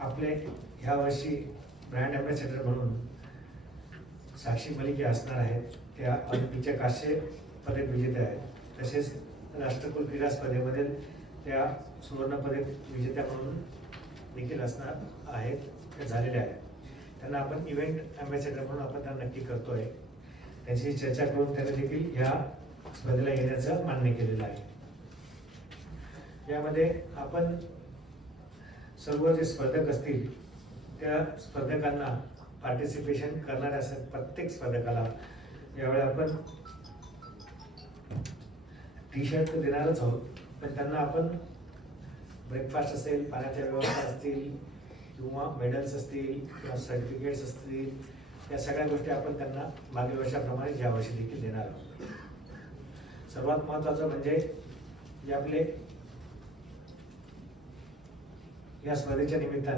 आपले ह्या वर्षी ब्रँड ॲम्बॅसेडर म्हणून साक्षी मलिक असणार आहेत. त्या ऑलिम्पिकच्या कांस्य पदक विजेत्या आहेत. तसेच राष्ट्रकुल क्रीडा स्पर्धेमध्ये त्या सुवर्ण पदक विजेत्या म्हणून देखील असणार आहेत, त्या झालेल्या आहेत. त्यांना आपण इव्हेंट ॲम्बॅसेडर म्हणून आपण त्यांना नक्की करतोय. त्यांची चर्चा करून त्यांनी देखील ह्या स्पर्धेला येण्याचं मान्य केलेलं आहे. यामध्ये आपण सर्व जे स्पर्धक असतील त्या स्पर्धकांना पार्टिसिपेशन करणाऱ्या प्रत्येक स्पर्धकाला यावेळी आपण टी शर्ट देणारच आहोत, पण त्यांना आपण ब्रेकफास्ट असेल, पाण्याच्या व्यवस्था असतील किंवा मेडल्स असतील किंवा सर्टिफिकेट्स असतील, या सगळ्या गोष्टी आपण त्यांना मागील वर्षाप्रमाणे यावर्षी देखील देणार आहोत. सर्वात महत्त्वाचं म्हणजे जे आपले या स्पर्धेच्या निमित्ताने